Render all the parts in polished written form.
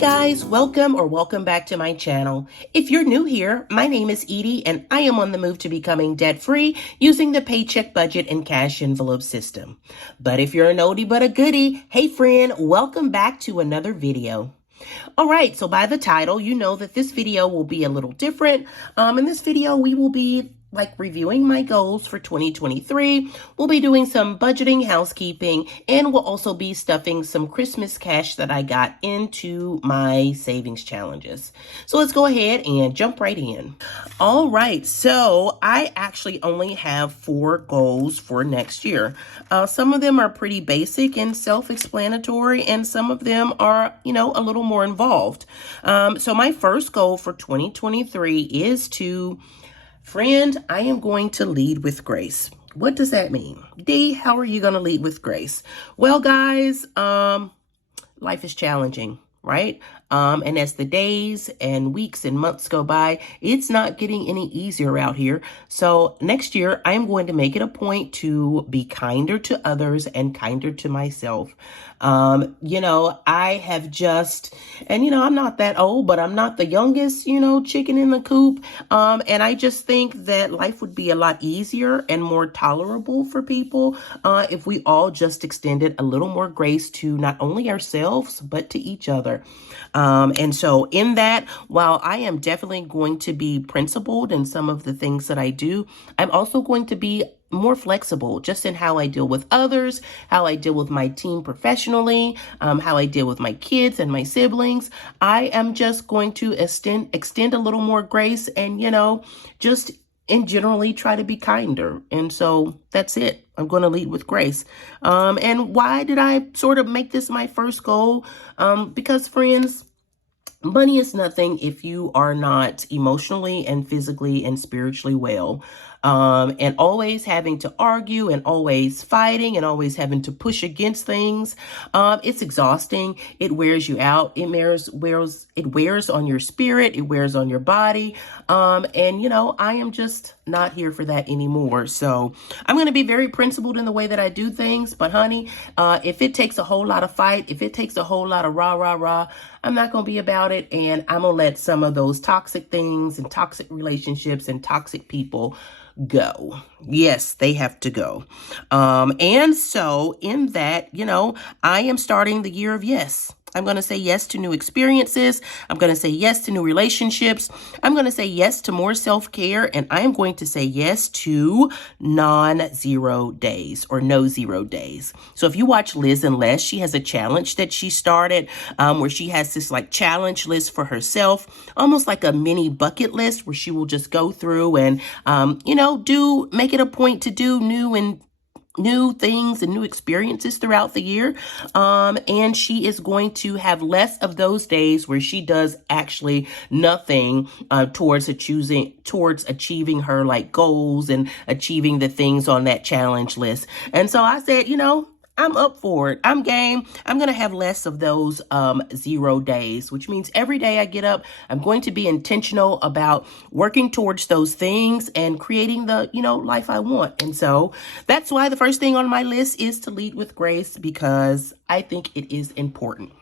guys, welcome back to my channel. If you're new here, my name is Edie and I am on the move to becoming debt-free using the Paycheck budget and cash envelope system. But if you're an oldie but a goodie, hey friend, welcome back to another video. All right, so by the title, you know that this video will be a little different. In this video, we will be reviewing my goals for 2023. We'll be doing some budgeting, housekeeping, and we'll also be stuffing some Christmas cash that I got into my savings challenges. So let's go ahead and jump right in. All right, so I actually only have 4 goals for next year. Some of them are pretty basic and self-explanatory, and some of them are, a little more involved. So my first goal for 2023 is to friend, I am going to lead with grace. What does that mean? D, how are you going to lead with grace? Well, guys, life is challenging, right? And as the days and weeks and months go by, it's not getting any easier out here. So next year, I am going to make it a point to be kinder to others and kinder to myself. I have just, and I'm not that old, but I'm not the youngest, chicken in the coop. And I just think that life would be a lot easier and more tolerable for people if we all just extended a little more grace to not only ourselves, but to each other. And so in that, while I am definitely going to be principled in some of the things that I do, I'm also going to be more flexible just in how I deal with others, how I deal with my team professionally, how I deal with my kids and my siblings. I am just going to extend a little more grace and, just and generally try to be kinder. And so that's it. I'm going to lead with grace. And why did I sort of make this my first goal? Because friends, money is nothing if you are not emotionally and physically and spiritually well. And always having to argue and always fighting and always having to push against things. It's exhausting. It wears you out. It wears on your spirit. It wears on your body. And I am just not here for that anymore. So I'm going to be very principled in the way that I do things. But honey, if it takes a whole lot of fight, if it takes a whole lot of rah, I'm not going to be about it. And I'm going to let some of those toxic things and toxic relationships and toxic people go. Yes, they have to go. And so in that, I am starting the year of yes. I'm going to say yes to new experiences. I'm going to say yes to new relationships. I'm going to say yes to more self-care. And I am going to say yes to non-0 days or no 0 days. So if you watch Liz and Les, she has a challenge that she started where she has this challenge list for herself, almost like a mini bucket list where she will just go through and, make it a point to do new things and new experiences throughout the year. And she is going to have less of those days where she does actually nothing towards achieving her goals and achieving the things on that challenge list. And so I said, I'm up for it. I'm game. I'm going to have less of those 0 days, which means every day I get up, I'm going to be intentional about working towards those things and creating the, life I want. And so that's why the first thing on my list is to lead with grace, because I think it is important.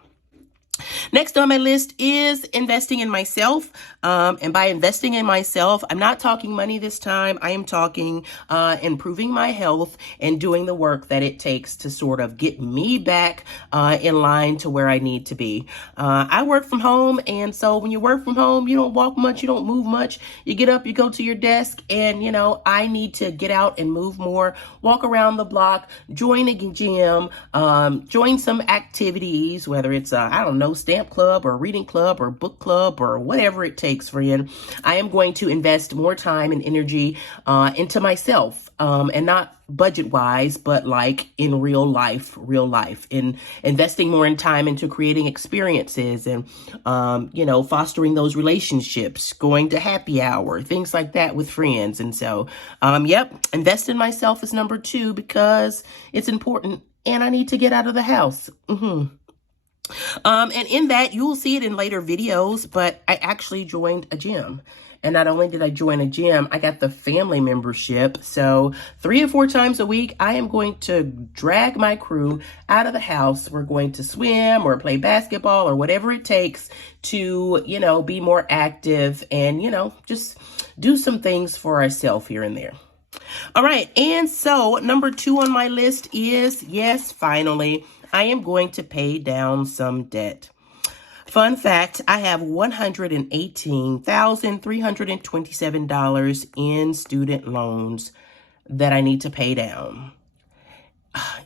Next on my list is investing in myself. And by investing in myself, I'm not talking money this time. I am talking improving my health and doing the work that it takes to sort of get me back in line to where I need to be. I work from home. And so when you work from home, you don't walk much. You don't move much. You get up, you go to your desk, and, I need to get out and move more, walk around the block, join a gym, join some activities, whether it's, stamp club or reading club or book club or whatever it takes, friend. I am going to invest more time and energy into myself, and not budget wise, but in real life, in investing more in time into creating experiences and, fostering those relationships, going to happy hour, things like that with friends. And so, invest in myself is number 2 because it's important and I need to get out of the house. And in that, you will see it in later videos, but I actually joined a gym. And not only did I join a gym, I got the family membership. So 3 or 4 times a week, I am going to drag my crew out of the house. We're going to swim or play basketball or whatever it takes to, be more active and, just do some things for ourselves here and there. All right. And so number 2 on my list is, yes, finally, I am going to pay down some debt. Fun fact, I have $118,327 in student loans that I need to pay down.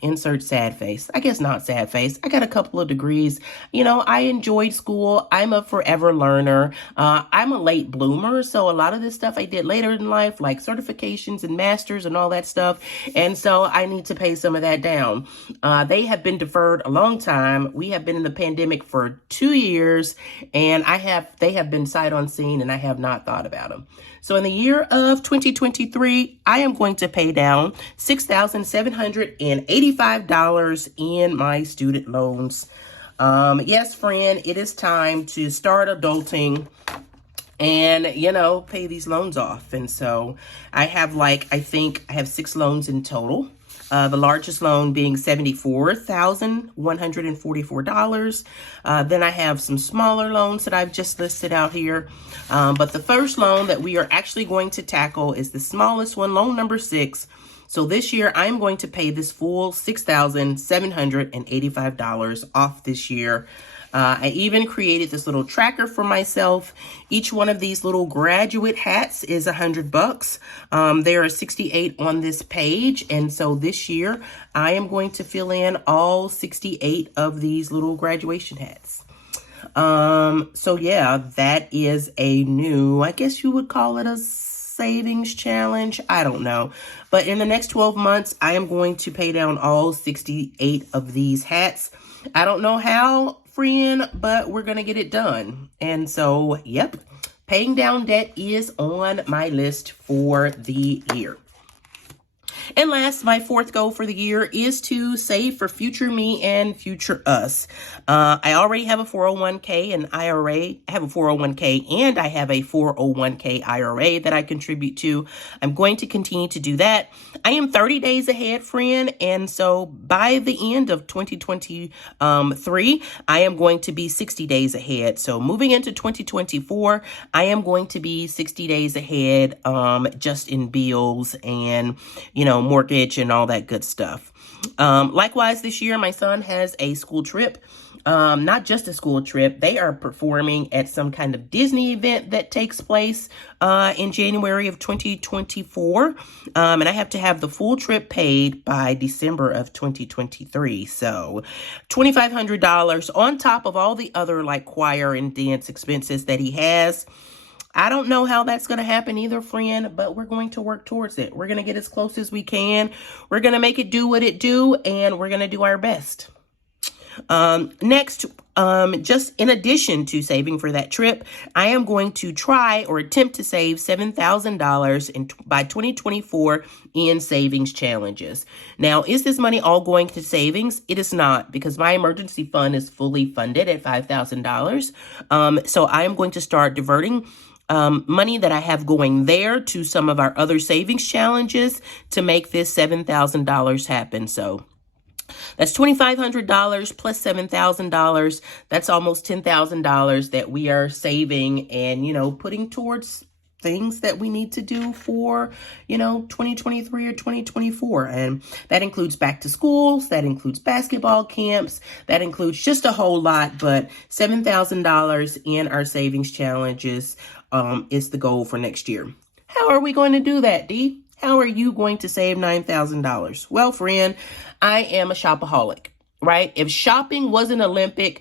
Insert sad face. I guess not sad face. I got a couple of degrees. I enjoyed school. I'm a forever learner. I'm a late bloomer. So a lot of this stuff I did later in life, like certifications and masters and all that stuff. And so I need to pay some of that down. They have been deferred a long time. We have been in the pandemic for 2 years, and they have been sight unseen, and I have not thought about them. So in the year of 2023, I am going to pay down $6,785 in my student loans. Yes, friend, it is time to start adulting and, pay these loans off. And so I have I think I have 6 loans in total. The largest loan being $74,144. Then I have some smaller loans that I've just listed out here. But the first loan that we are actually going to tackle is the smallest one, loan number 6. So this year, I'm going to pay this full $6,785 off this year. I even created this little tracker for myself. Each one of these little graduate hats is $100. There are 68 on this page. And so this year, I am going to fill in all 68 of these little graduation hats. So yeah, that is a new, I guess you would call it a savings challenge. I don't know. But in the next 12 months, I am going to pay down all 68 of these hats. I don't know how, friend, but we're going to get it done. And so, yep, paying down debt is on my list for the year. And last, my 4th goal for the year is to save for future me and future us. I already have a 401k and IRA. I have a 401k and I have a 401k IRA that I contribute to. I'm going to continue to do that. I am 30 days ahead, friend. And so by the end of 2023, I am going to be 60 days ahead. So moving into 2024, I am going to be 60 days ahead, just in bills and, mortgage and all that good stuff. Likewise, this year, my son has a school trip. Not just a school trip. They are performing at some kind of Disney event that takes place in January of 2024. And I have to have the full trip paid by December of 2023. So $2,500 on top of all the other choir and dance expenses that he has. I don't know how that's going to happen either, friend, but we're going to work towards it. We're going to get as close as we can. We're going to make it do what it do, and we're going to do our best. Next, just in addition to saving for that trip, I am going to try or attempt to save $7,000 by 2024 in savings challenges. Now, is this money all going to savings? It is not, because my emergency fund is fully funded at $5,000. So I am going to start diverting money that I have going there to some of our other savings challenges to make this $7,000 happen. So that's $2,500 plus $7,000. That's almost $10,000 that we are saving and, putting towards things that we need to do for, 2023 or 2024. And that includes back to schools, that includes basketball camps, that includes just a whole lot, but $7,000 in our savings challenges is the goal for next year. How are we going to do that, Dee? How are you going to save $9,000? Well, friend, I am a shopaholic, right? If shopping was an Olympic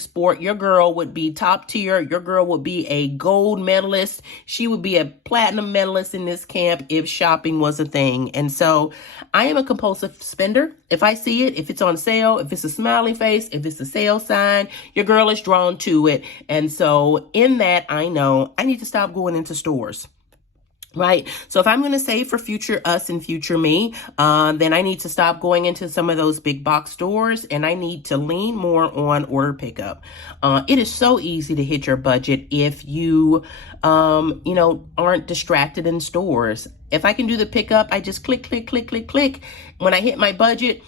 sport, your girl would be top tier. Your girl would be a gold medalist. She would be a platinum medalist in this camp if shopping was a thing. And so I am a compulsive spender. If I see it, if it's on sale, if it's a smiley face, if it's a sale sign, your girl is drawn to it. And so in that, I know I need to stop going into stores. Right. So if I'm going to save for future us and future me, then I need to stop going into some of those big box stores, and I need to lean more on order pickup. It is so easy to hit your budget if you, aren't distracted in stores. If I can do the pickup, I just click, click, click, click, click. When I hit my budget,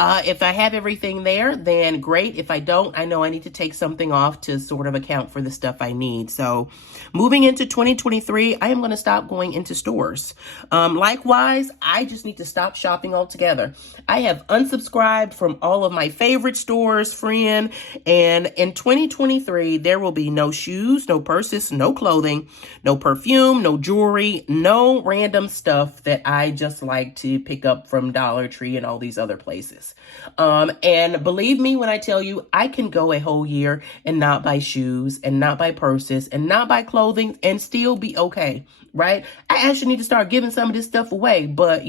if I have everything there, then great. If I don't, I know I need to take something off to sort of account for the stuff I need. So moving into 2023, I am going to stop going into stores. Likewise, I just need to stop shopping altogether. I have unsubscribed from all of my favorite stores, friend. And in 2023, there will be no shoes, no purses, no clothing, no perfume, no jewelry, no random stuff that I just like to pick up from Dollar Tree and all these other places. And believe me when I tell you, I can go a whole year and not buy shoes and not buy purses and not buy clothing and still be okay, right? I actually need to start giving some of this stuff away, but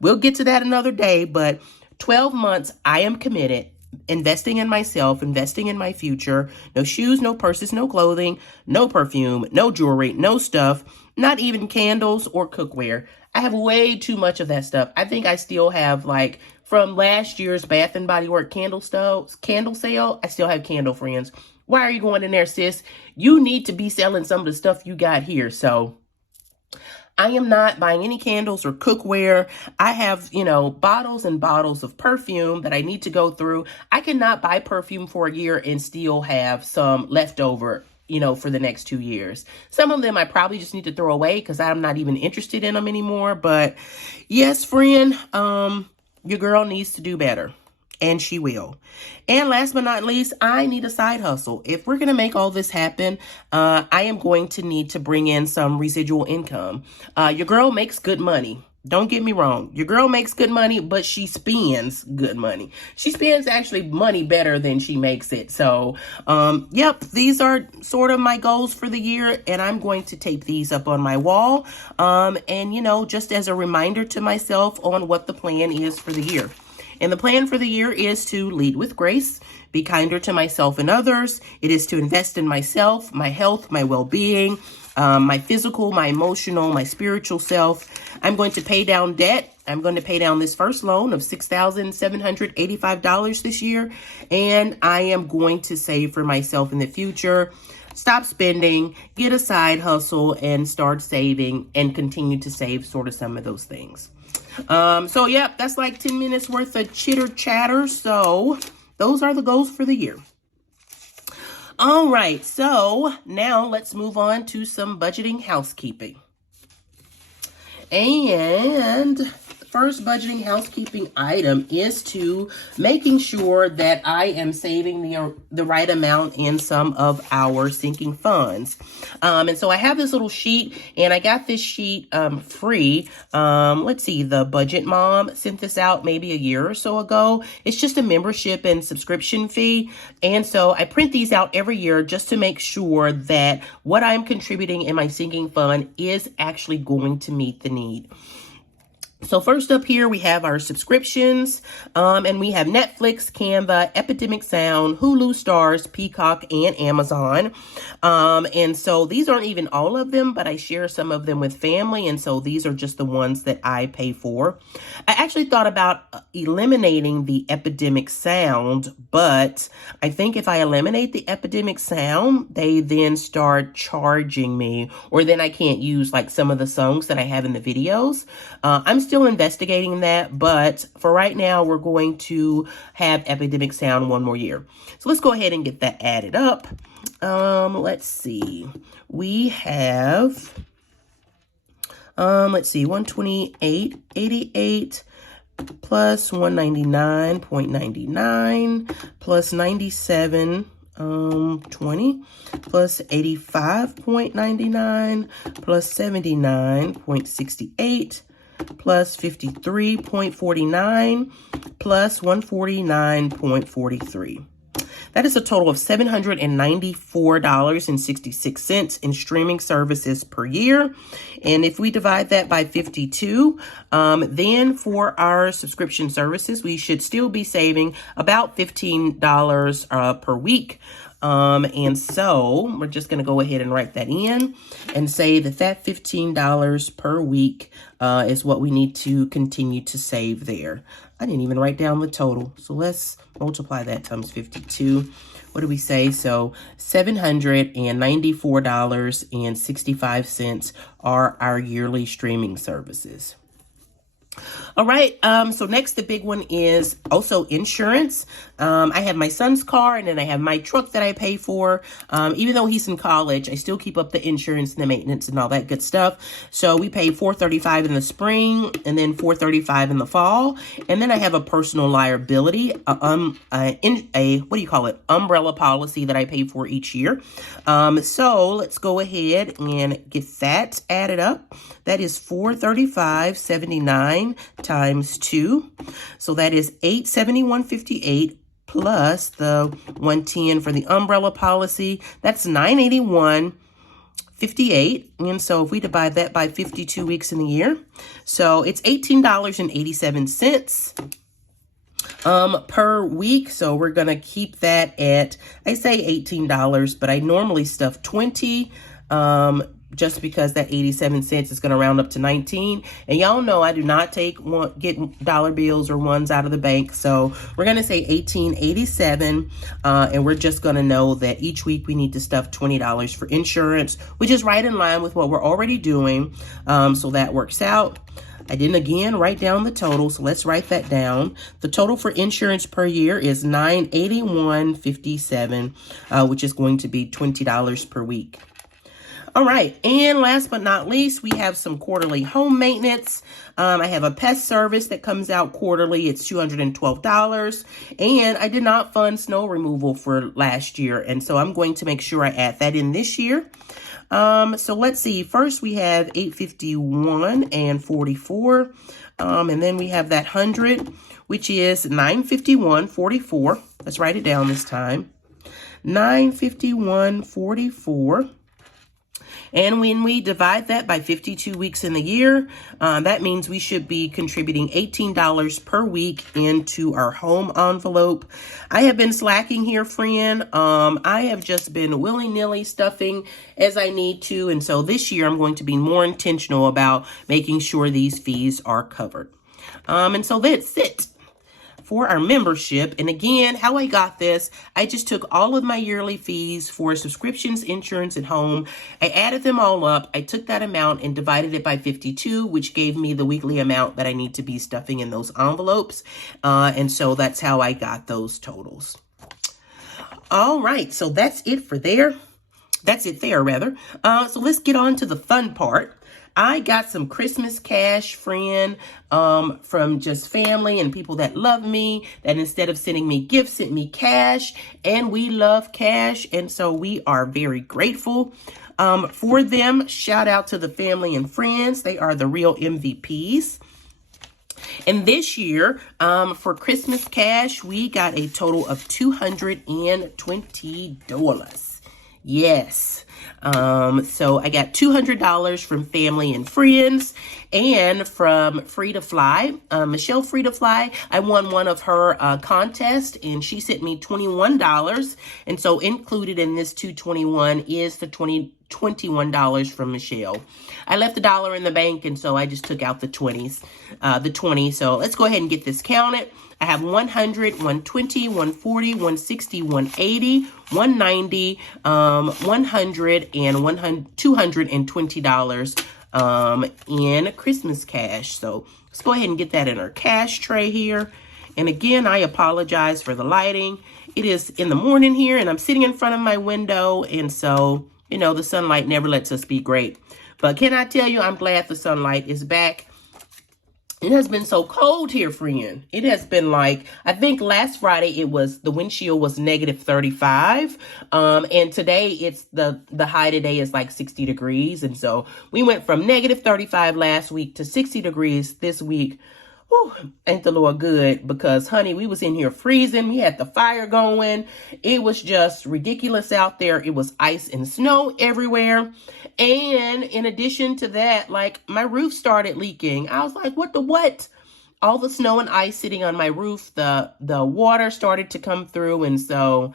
we'll get to that another day. But 12 months, I am committed, investing in myself, investing in my future. No shoes, no purses, no clothing, no perfume, no jewelry, no stuff, not even candles or cookware. I have way too much of that stuff. I think I still have from last year's Bath and Body Works candle sale, I still have candle, friends. Why are you going in there, sis? You need to be selling some of the stuff you got here. So I am not buying any candles or cookware. I have, bottles and bottles of perfume that I need to go through. I cannot buy perfume for a year and still have some leftover, for the next 2 years. Some of them I probably just need to throw away because I'm not even interested in them anymore. But yes, friend, your girl needs to do better, and she will. And last but not least, I need a side hustle. If we're going to make all this happen, I am going to need to bring in some residual income. Your girl makes good money. Don't get me wrong. Your girl makes good money, but she spends good money. She spends actually money better than she makes it. So, yep, these are sort of my goals for the year, and I'm going to tape these up on my wall. And, just as a reminder to myself on what the plan is for the year. And the plan for the year is to lead with grace, be kinder to myself and others. It is to invest in myself, my health, my well-being, my physical, my emotional, my spiritual self. I'm going to pay down debt. I'm going to pay down this first loan of $6,785 this year. And I am going to save for myself in the future. Stop spending, get a side hustle, and start saving and continue to save sort of some of those things. So yeah, that's like 10 minutes worth of chitter chatter. So those are the goals for the year. All right, so now let's move on to some budgeting housekeeping. And the first budgeting housekeeping item is to making sure that I am saving the right amount in some of our sinking funds. And so I have this little sheet, and I got this sheet free. Let's see, the Budget Mom sent this out maybe a year or so ago. It's just a membership and subscription fee. And so I print these out every year just to make sure that what I'm contributing in my sinking fund is actually going to meet the need. So first up here, we have our subscriptions, and we have Netflix, Canva, Epidemic Sound, Hulu, Stars, Peacock, and Amazon. And so these aren't even all of them, but I share some of them with family. And so these are just the ones that I pay for. I actually thought about eliminating the Epidemic Sound, but I think if I eliminate the Epidemic Sound, they then start charging me, or then I can't use like some of the songs that I have in the videos. I'm still investigating that, but for right now, we're going to have Epidemic Sound one more year. So let's go ahead and get that added up. Let's see. We have, let's see, 128.88 plus 199.99 plus 97.20 plus 85.99 plus 79.68 plus 53.49 plus 149.43. That is a total of $794.66 in streaming services per year. And if we divide that by 52, then for our subscription services, we should still be saving about $15 per week. And so we're just going to go ahead and write that in and say that $15 per week is what we need to continue to save there. I didn't even write down the total. So let's multiply that times 52. What do we say? So $794.65 are our yearly streaming services. All right, so next, the big one is also insurance. I have my son's car, and then I have my truck that I pay for. Even though he's in college, I still keep up the insurance and the maintenance and all that good stuff. So we pay $435 in the spring, and then $435 in the fall. And then I have a personal liability, what do you call it? Umbrella policy that I pay for each year. So let's go ahead and get that added up. That is $435.79 times 2. So that is $871.58 plus the $110 for the umbrella policy. That's $981.58. And so if we divide that by 52 weeks in the year, so it's $18.87 per week. So we're going to keep that at, I say $18, but I normally stuff 20 just because that 87 cents is going to round up to 19. And y'all know I do not get dollar bills or ones out of the bank. So we're going to say $18.87. And we're just going to know that each week we need to stuff $20 for insurance, which is right in line with what we're already doing. So that works out. I didn't again write down the total, so let's write that down. The total for insurance per year is $981.57, which is going to be $20 per week. All right, and last but not least, we have some quarterly home maintenance. I have a pest service that comes out quarterly. It's $212, and I did not fund snow removal for last year, and so I'm going to make sure I add that in this year. So let's see. First, we have $851.44, and then we have that 100, which is $951.44. Let's write it down this time. $951.44. And when we divide that by 52 weeks in the year, that means we should be contributing $18 per week into our home envelope. I have been slacking here, friend. I have just been willy-nilly stuffing as I need to. And so this year I'm going to be more intentional about making sure these fees are covered. And so that's it for our membership. And again, how I got this, I just took all of my yearly fees for subscriptions, insurance, and home. I added them all up. I took that amount and divided it by 52, which gave me the weekly amount that I need to be stuffing in those envelopes. And so that's how I got those totals. All right, so that's it for there. That's it there, rather. So let's get on to the fun part. I got some Christmas cash, friend, from just family and people that love me, that instead of sending me gifts, sent me cash, and we love cash, and so we are very grateful for them. Shout out to the family and friends. They are the real MVPs. And this year, for Christmas cash, we got a total of $220. Yes. So I got $200 from family and friends, and from Free to Fly, Michelle Free to Fly. I won one of her contests, and she sent me $21. And so included in this $221 is the $21 from Michelle. I left $1 in the bank, and so I just took out the 20s, the 20. So let's go ahead and get this counted. I have 100, 120, 140, 160, 180, 190, 100, and $220 in Christmas cash. So let's go ahead and get that in our cash tray here. And again, I apologize for the lighting. It is in the morning here, and I'm sitting in front of my window, and so, you know, the sunlight never lets us be great. But can I tell you, I'm glad the sunlight is back. It has been so cold here, friend. It has been like, I think last Friday the windshield was -35. And today it's the high today is like 60 degrees. And so we went from -35 last week to 60 degrees this week. Whew, ain't the Lord good, because honey, we was in here freezing. We had the fire going. It was just ridiculous out there. It was ice and snow everywhere. And in addition to that, like, my roof started leaking. I was like, what? All the snow and ice sitting on my roof, the water started to come through. And so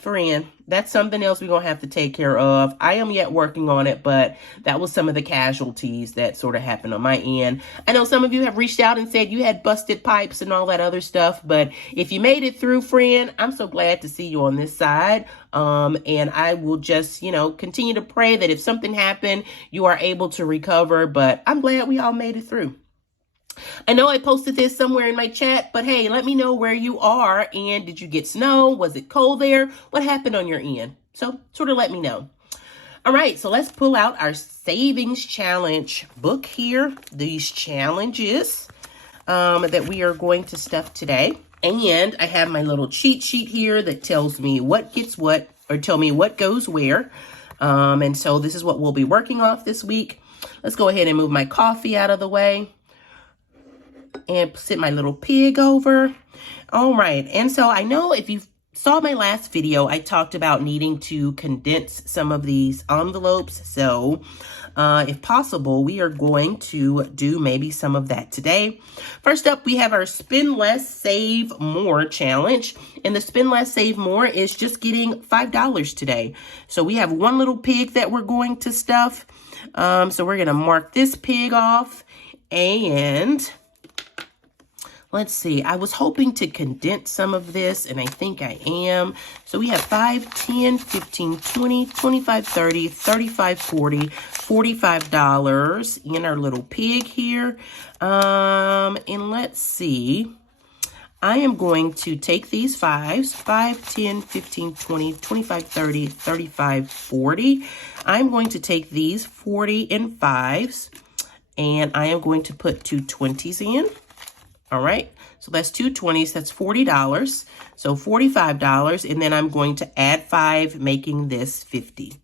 Friend, that's something else we're going to have to take care of. I am yet working on it, but that was some of the casualties that sort of happened on my end. I know some of you have reached out and said you had busted pipes and all that other stuff, but if you made it through, friend, I'm so glad to see you on this side. And I will just, continue to pray that if something happened, you are able to recover, but I'm glad we all made it through. I know I posted this somewhere in my chat, but hey, let me know where you are. And did you get snow? Was it cold there? What happened on your end? So sort of let me know. All right, so let's pull out our savings challenge book here. These challenges that we are going to stuff today. And I have my little cheat sheet here that tells me what gets what, or tell me what goes where. And so this is what we'll be working off this week. Let's go ahead and move my coffee out of the way. And sit my little pig over. All right. And so I know if you saw my last video, I talked about needing to condense some of these envelopes. So if possible, we are going to do maybe some of that today. First up, we have our Spend Less, Save More challenge. And the Spend Less, Save More is just getting $5 today. So we have one little pig that we're going to stuff. So we're going to mark this pig off. And let's see, I was hoping to condense some of this, and I think I am. So we have 5, 10, 15, 20, 25, 30, 35, 40, $45 in our little pig here. And let's see, I am going to take these 5s, 5, 10, 15, 20, 25, 30, 35, 40. I'm going to take these 40 and 5s, and I am going to put 2 20s in. All right, so that's 2 20s, that's $40. So $45, and then I'm going to add 5, making this 50.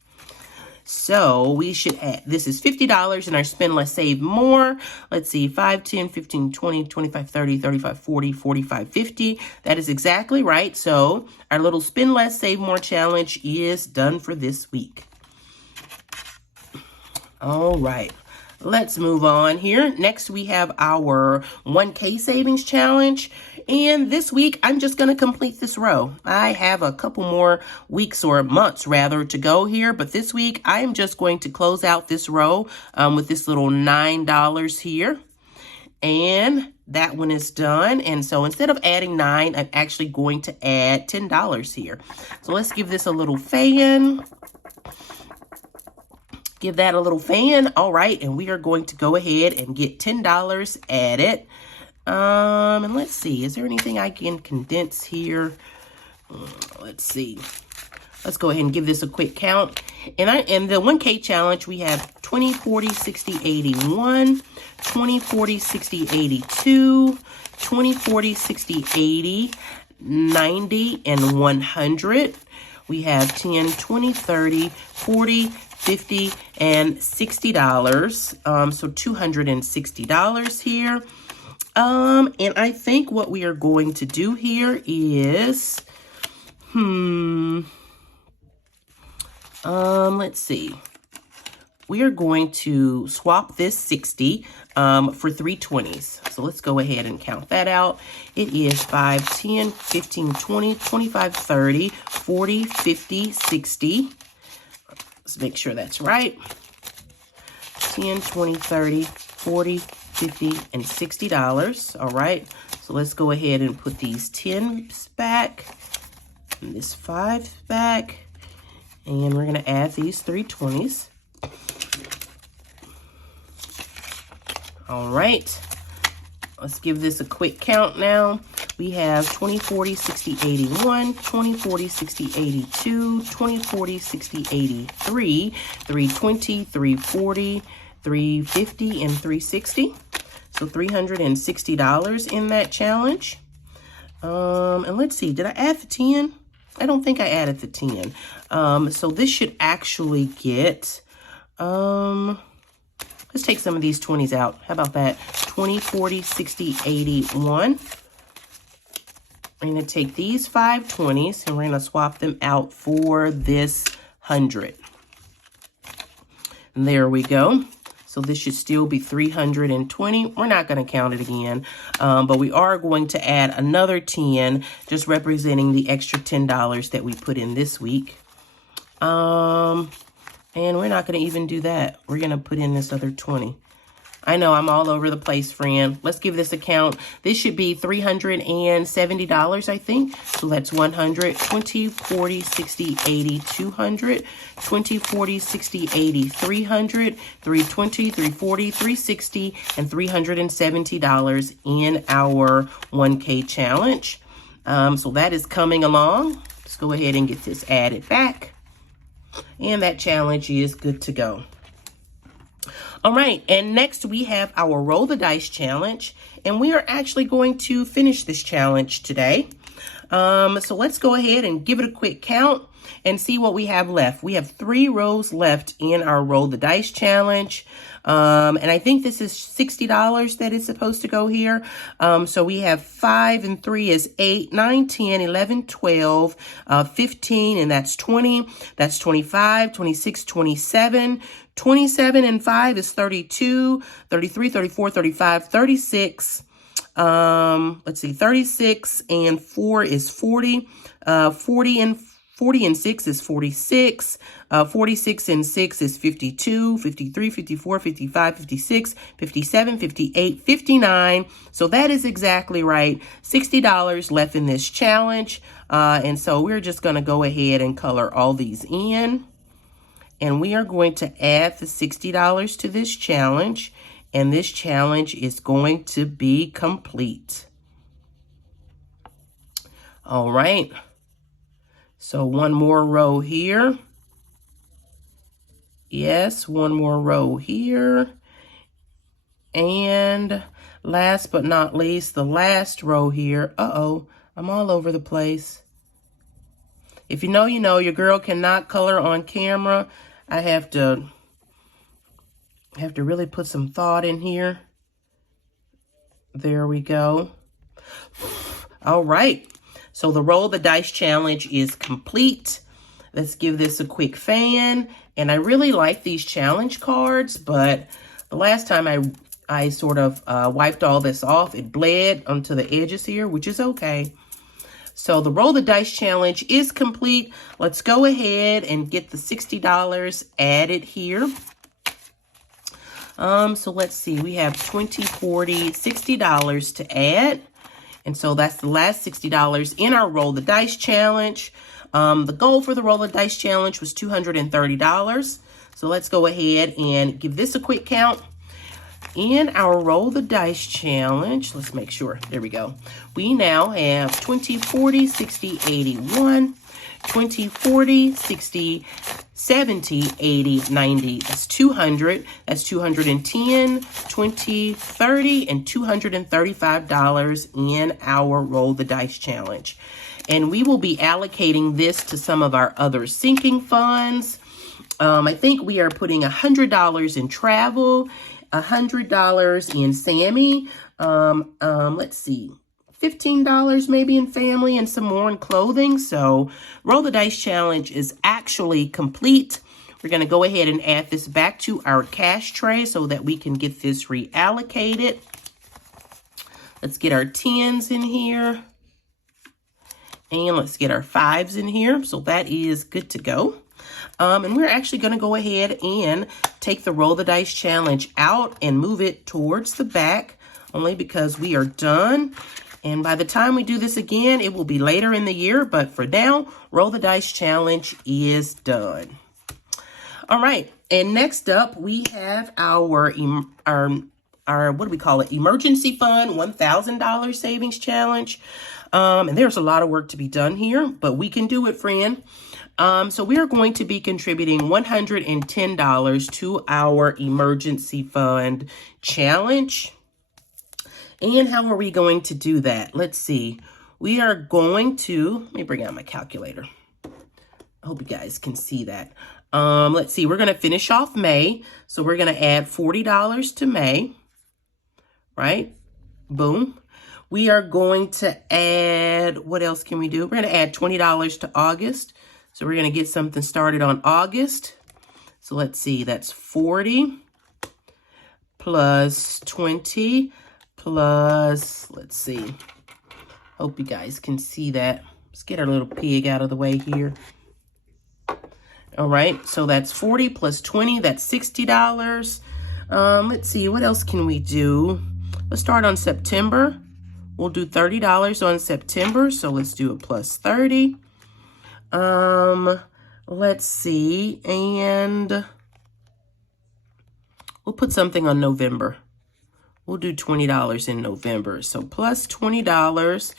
So we should add, this is $50 in our Spend Less, Save More. Let's see, 5, 10, 15, 20, 25, 30, 35, 40, 45, 50. That is exactly right. So our little Spend Less, Save More challenge is done for this week. All right. Let's move on here. Next, we have our 1K savings challenge. And this week, I'm just going to complete this row. I have a couple more weeks or months rather to go here. But this week, I am just going to close out this row with this little $9 here. And that one is done. And so instead of adding 9, I'm actually going to add $10 here. So let's give this a little fan. Give that a little fan. All right, and we are going to go ahead and get $10 added. And let's see, is there anything I can condense here? Let's see. Let's go ahead and give this a quick count. And in the 1K challenge, we have 20, 40, 60, 81, 20, 40, 60, 82, 20, 40, 60, 80, 90, and 100. We have 10, 20, 30, 40, 50, and $60. So $260 here. And I think what we are going to do here is, let's see. We are going to swap this 60 for 3 20s. So let's go ahead and count that out. It is 5, 10, 15, 20, 25, 30, 40, 50, 60. Let's make sure that's right. 10, 20, 30, 40, 50, and $60. All right. So let's go ahead and put these 10s back and this 5 back. And we're going to add these 3 20s. All right. Let's give this a quick count now. We have 20, 40, 60, 81, 20, 40, 60, 82, 20, 40, 60, 83, 320, 340, 350, and 360. So $360 in that challenge. And let's see, did I add the 10? I don't think I added the 10. So this should actually get, let's take some of these 20s out. How about that? 20, 40, 60, 81. I'm going to take these 5 20s and we're going to swap them out for this 100. And there we go. So this should still be 320. We're not going to count it again, but we are going to add another 10, just representing the extra $10 that we put in this week. And we're not going to even do that. We're going to put in this other 20. I know I'm all over the place, friend. Let's give this a count. This should be $370, I think. So that's 100, 20, 40, 60, 80, 200, 20, 40, 60, 80, 300, 320, 340, 360, and $370 in our 1K challenge. So that is coming along. Let's go ahead and get this added back. And that challenge is good to go. All right, and next we have our Roll the Dice challenge, and we are actually going to finish this challenge today. So let's go ahead and give it a quick count and see what we have left. We have 3 rows left in our Roll the Dice challenge. And I think this is $60 that is supposed to go here. So we have 5 and 3 is 8, 9, 10, 11, 12, 15, and that's 20. That's 25, 26, 27. 27 and 5 is 32, 33, 34, 35, 36. Let's see, 36 and 4 is 40. 40 and 6 is 46. 46 and 6 is 52, 53, 54, 55, 56, 57, 58, 59. So that is exactly right. $60 left in this challenge. And so we're just going to go ahead and color all these in. And we are going to add the $60 to this challenge. And this challenge is going to be complete. All right. So one more row here. Yes, one more row here. And last but not least, the last row here. Uh-oh, I'm all over the place. If you know, you know, your girl cannot color on camera. I have to really put some thought in here. There we go. All right. So the Roll the Dice challenge is complete. Let's give this a quick fan. And I really like these challenge cards, but the last time I sort of wiped all this off, it bled onto the edges here, which is okay. So the Roll the Dice challenge is complete. Let's go ahead and get the $60 added here. So let's see, we have $20, $40, $60 to add. And so that's the last $60 in our Roll the Dice challenge. The goal for the Roll the Dice challenge was $230. So let's go ahead and give this a quick count. In our Roll the Dice challenge, let's make sure, there we go. We now have 20, 40, 60, 81, 20, 40, 60, 70, 80, 90. That's 200. That's 210, 20, 30, and $235 in our Roll the Dice challenge. And we will be allocating this to some of our other sinking funds. I think we are putting $100 in travel, $100 in Sammy. Let's see, $15 maybe in family, and some more in clothing. So Roll the Dice challenge is actually complete. We're going to go ahead and add this back to our cash tray so that we can get this reallocated. Let's get our 10s in here. And let's get our 5s in here. So that is good to go. And we're actually going to go ahead and take the Roll the Dice challenge out and move it towards the back, only because we are done. And by the time we do this again, it will be later in the year. But for now, Roll the Dice challenge is done. All right. And next up, we have our what do we call it? Emergency Fund $1,000 savings challenge. And there's a lot of work to be done here, but we can do it, friend. So we are going to be contributing $110 to our emergency fund challenge. And how are we going to do that? Let's see. We are going to, let me bring out my calculator. I hope you guys can see that. Let's see. We're going to finish off May. So we're going to add $40 to May, right? Boom. We are going to add, what else can we do? We're going to add $20 to August. So we're going to get something started on August. So let's see, that's 40. plus 20 plus, let's see. Hope you guys can see that. Let's get our little pig out of the way here. All right, so that's 40 plus 20, that's $60. Let's see, what else can we do? Let's start on September. We'll do $30 on September, so let's do a plus 30. Let's see, and we'll put something on November. We'll do $20 in November, so plus $20.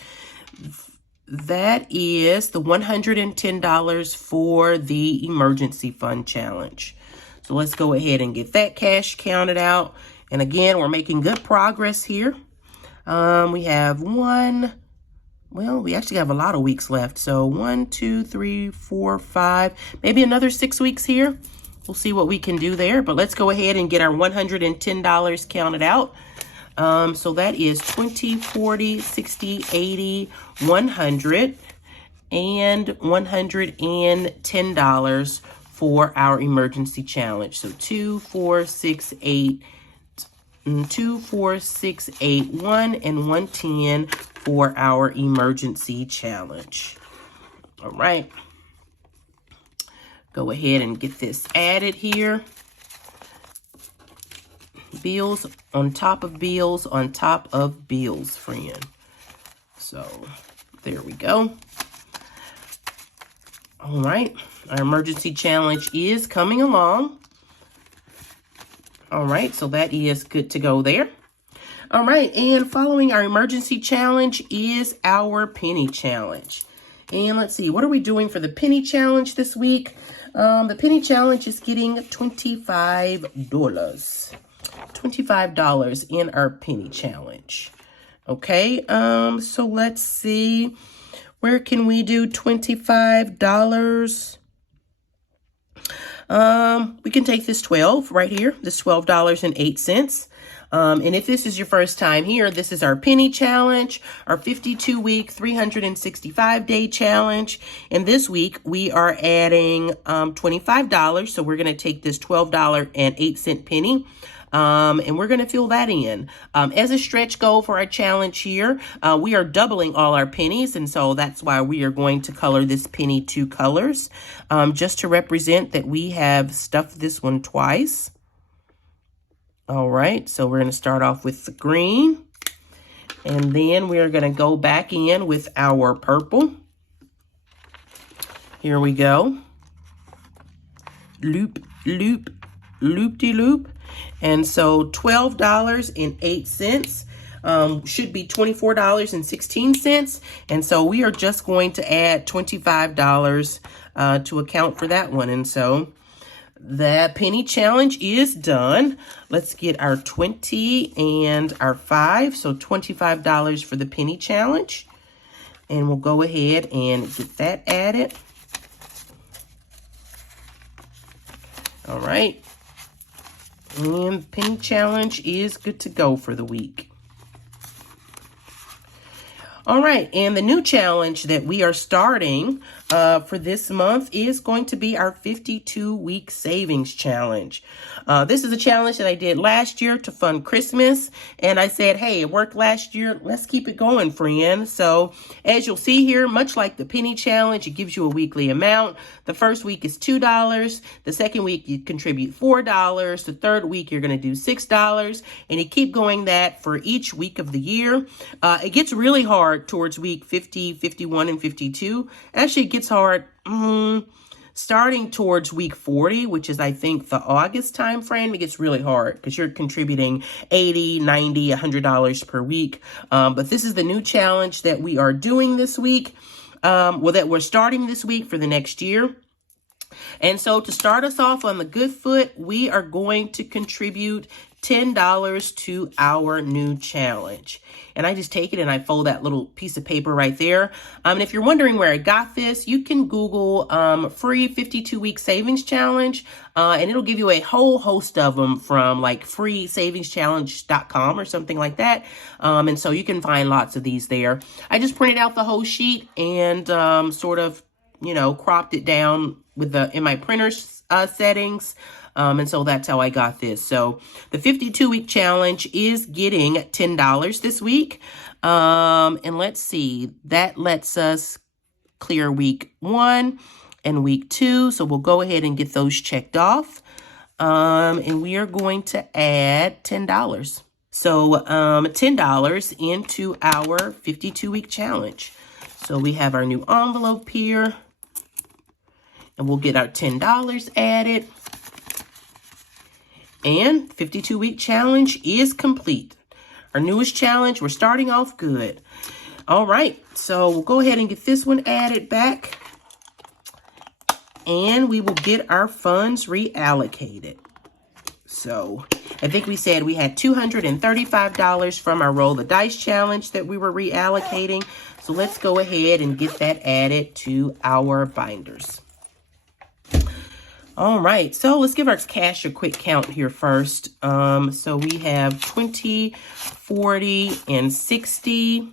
That is the $110 for the emergency fund challenge. So let's go ahead and get that cash counted out. And again, we're making good progress here. We have we actually have a lot of weeks left. So 1, 2, 3, 4, 5, maybe another 6 weeks here. We'll see what we can do there. But let's go ahead and get our $110 counted out. So that is 20, 40, 60, 80, 100, and $110 for our emergency challenge. So 2, 4, 6, 8, 2, 4, 6, 8, 1, and 110 for our emergency challenge. All right. Go ahead and get this added here. Bills on top of bills on top of bills, friend. So there we go. All right, our emergency challenge is coming along. All right, so that is good to go there. All right, and following our emergency challenge is our penny challenge. And let's see, what are we doing for the penny challenge this week? The penny challenge is getting $25. $25 in our penny challenge. Okay, so let's see. Where can we do $25? We can take this 12 right here, this $12.08. And if this is your first time here, this is our penny challenge, our 52-week, 365-day challenge. And this week, we are adding $25. So we're going to take this $12.08 penny. And we're going to fill that in. As a stretch goal for our challenge here, we are doubling all our pennies. And so that's why we are going to color this penny 2 colors, just to represent that we have stuffed this one twice. All right, so we're going to start off with the green. And then we're going to go back in with our purple. Here we go. Loop, loop, loop-de-loop. And so $12.08 should be $24.16. And so we are just going to add $25 to account for that one. And so that penny challenge is done. Let's get our 20 and our 5. So $25 for the penny challenge. And we'll go ahead and get that added. All right. And penny challenge is good to go for the week. All right, and the new challenge that we are starting for this month is going to be our 52-week savings challenge. This is a challenge that I did last year to fund Christmas, and I said, hey, it worked last year. Let's keep it going, friend. So as you'll see here, much like the penny challenge, it gives you a weekly amount. The first week is $2. The second week, you contribute $4. The third week, you're going to do $6, and you keep going that for each week of the year. It gets really hard towards week 50, 51, and 52. Actually, it gets hard starting towards week 40, which is, I think, the August time frame. It gets really hard because you're contributing $80, $90, $100 per week. But this is the new challenge that we are doing this week. That we're starting this week for the next year. And so to start us off on the good foot, we are going to contribute $10 to our new challenge. And I just take it and I fold that little piece of paper right there. And if you're wondering where I got this, you can Google free 52-week savings challenge. And it'll give you a whole host of them from like freesavingschallenge.com or something like that. And so you can find lots of these there. I just printed out the whole sheet and sort of you know, cropped it down with in my printer settings. And so that's how I got this. So the 52-week challenge is getting $10 this week. And let's see, that lets us clear week 1 and week 2. So we'll go ahead and get those checked off. And we are going to add $10. So $10 into our 52-week challenge. So we have our new envelope here. And we'll get our $10 added. And 52-week challenge is complete. Our newest challenge, we're starting off good. All right, so we'll go ahead and get this one added back. And we will get our funds reallocated. So I think we said we had $235 from our Roll the Dice challenge that we were reallocating. So let's go ahead and get that added to our binders. All right, so let's give our cash a quick count here first. So we have 20, 40, and 60,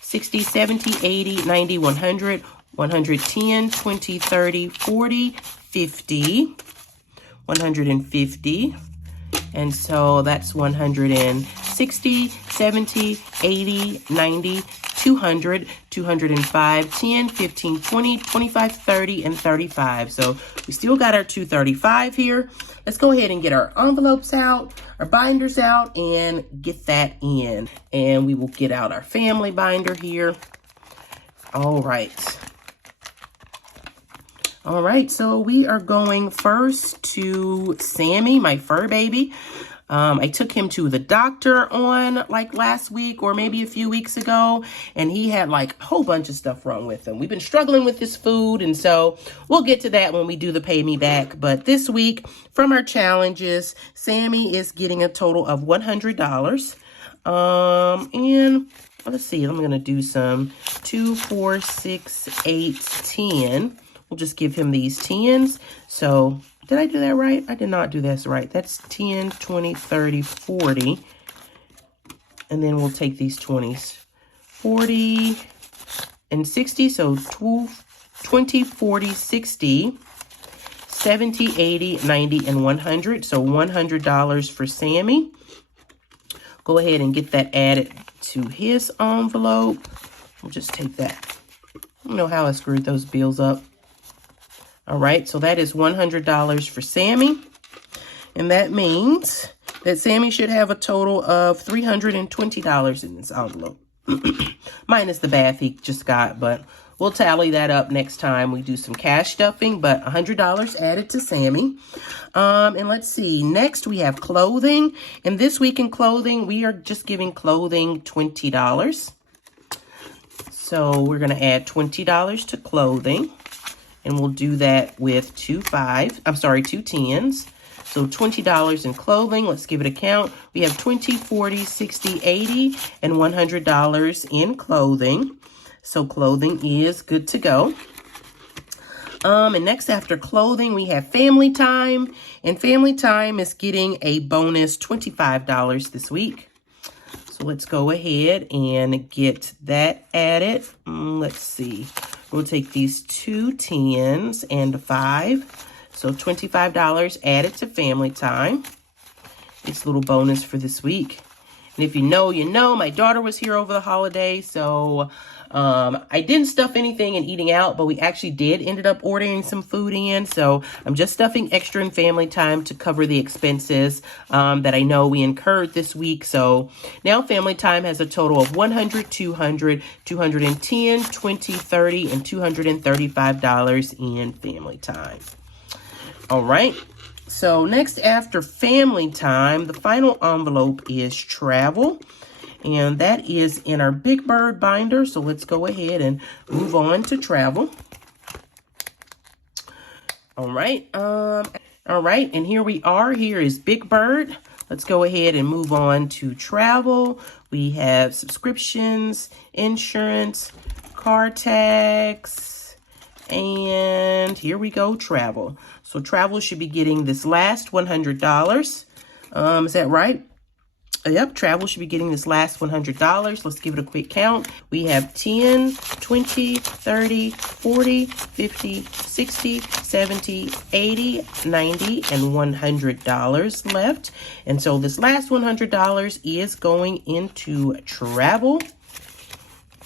60, 70, 80, 90, 100, 110, 20, 30, 40, 50, 150. And so that's 160, 70, 80, 90, 200, 205, 10, 15, 20, 25, 30, and 35. So we still got our 235 here. Let's go ahead and get our envelopes out, our binders out, and get that in. And we will get out our family binder here. All right. All right, so we are going first to Sammy, my fur baby. I took him to the doctor on like last week or maybe a few weeks ago, and he had like a whole bunch of stuff wrong with him. We've been struggling with his food, and so we'll get to that when we do the Pay Me Back. But this week, from our challenges, Sammy is getting a total of $100. And let's see, I'm going to do some 2, 4, 6, 8, 10. We'll just give him these 10s. So did I do that right? I did not do this right. That's 10, 20, 30, 40. And then we'll take these 20s. 40 and 60. So 20, 40, 60, 70, 80, 90, and 100. So $100 for Sammy. Go ahead and get that added to his envelope. We'll just take that. You know how I screwed those bills up. All right, so that is $100 for Sammy. And that means that Sammy should have a total of $320 in this envelope. Minus the bath he just got, but we'll tally that up next time we do some cash stuffing. But $100 added to Sammy. And let's see, next we have clothing. And this week in clothing, we are just giving clothing $20. So we're going to add $20 to clothing. And we'll do that with two 10s. So $20 in clothing. Let's give it a count. We have 20, 40, 60, 80, and $100 in clothing. So clothing is good to go. And next after clothing, we have family time. And family time is getting a bonus $25 this week. So let's go ahead and get that added. Let's see. We'll take these two 10s and a 5. So $25 added to family time. It's a little bonus for this week. And if you know, you know, my daughter was here over the holiday. So I didn't stuff anything in eating out, but we actually ended up ordering some food in. So I'm just stuffing extra in family time to cover the expenses that I know we incurred this week. So now family time has a total of $100, $200, $210, $20, $30, and $235 in family time. All right. So next after family time, the final envelope is travel. And that is in our Big Bird binder. So let's go ahead and move on to travel. All right. All right. And here we are. Here is Big Bird. Let's go ahead and move on to travel. We have subscriptions, insurance, car tax, and here we go, travel. So travel should be getting this last $100. Is that right? Yep, travel should be getting this last $100. Let's give it a quick count. We have 10, 20, 30, 40, 50, 60, 70, 80, 90, and $100 left. And so this last $100 is going into travel.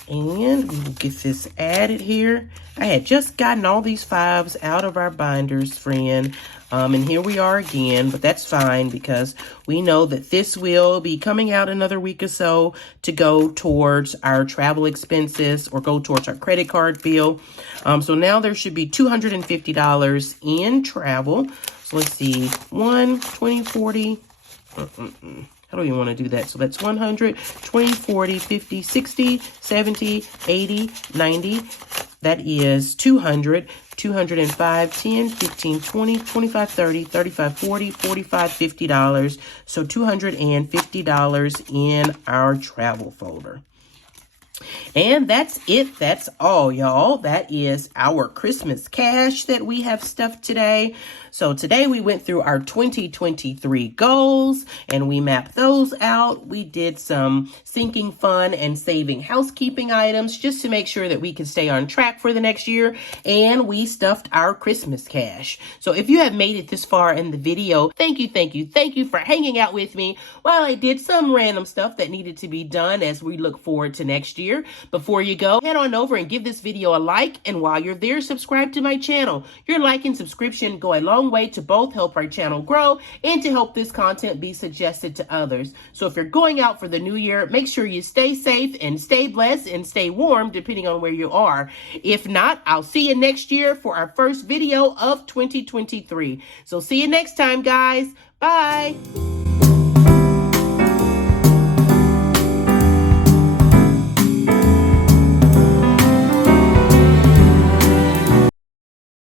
And we will get this added here. I had just gotten all these 5s out of our binders, friend. And here we are again, but that's fine because we know that this will be coming out another week or so to go towards our travel expenses or go towards our credit card bill. So now there should be $250 in travel. So let's see, 1, 20, 40. How do you want to do that? So that's 100, 20, 40, 50, 60, 70, 80, 90. That is 200, 205, 10, 15, 20, 25, 30, 35, 40, 45, $50. So $250 in our travel folder. And that's it. That's all, y'all. That is our Christmas cash that we have stuffed today. So today we went through our 2023 goals and we mapped those out. We did some sinking fun and saving housekeeping items just to make sure that we can stay on track for the next year. And we stuffed our Christmas cash. So if you have made it this far in the video, thank you for hanging out with me while I did some random stuff that needed to be done as we look forward to next year. Before you go, head on over and give this video a like. And while you're there, subscribe to my channel. Your like and subscription go a long way to both help our channel grow and to help this content be suggested to others. So if you're going out for the new year, make sure you stay safe and stay blessed and stay warm depending on where you are. If not, I'll see you next year for our first video of 2023. So see you next time, guys. Bye.